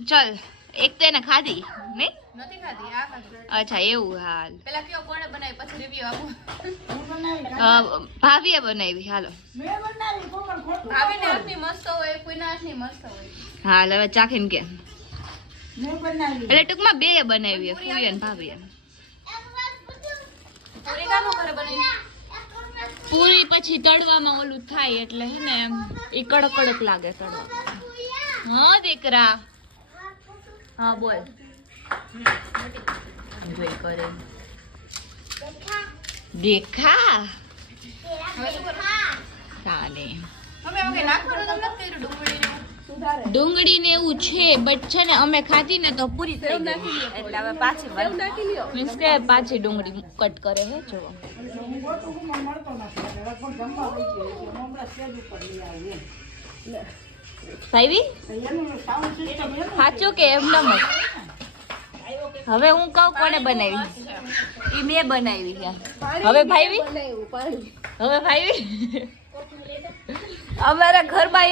ચલ એક તો એને ખાધી નહીં નથી ખાધી આ ખાધી અચ્છા એવું હાલ પેલા કયો કોણે બનાવી પછી રિવ્યુ આપું ભાભીએ બનાવી હાલો ભાભીને હાથની મસ્ત હોય કોઈના હાથની મસ્ત હોય હાલ હવે ચાખીને કે એટલે ટૂંકમાં બે બનાવી ફૂઈ અને ભાભીએ પૂરી કાનો ઘરે બનાવી પૂરી પછી તળવામાં ઓલું થાય એટલે હે ને એ કડક કડક લાગે તળવા હા દીકરા હા બોલ જોઈ કરે દેખા હવે શું કરું ચાલે અમે હવે નાખવાનું તો નથી કર્યું ડુંગળીને ડુંગળી ને એવું છે બટ છે ને અમે ખાધી ને તો પૂરી થઈ ગઈ એટલે હવે પાછી મીન્સ કે પાછી ડુંગળી કટ કરે હે જો ભાઈ સાચું કે એમ નમ હવે હું કહું કોને બનાવી ઈ મેં બનાવી છે હવે ભાઈ હવે ભાઈ અમારા ઘરમાં એવું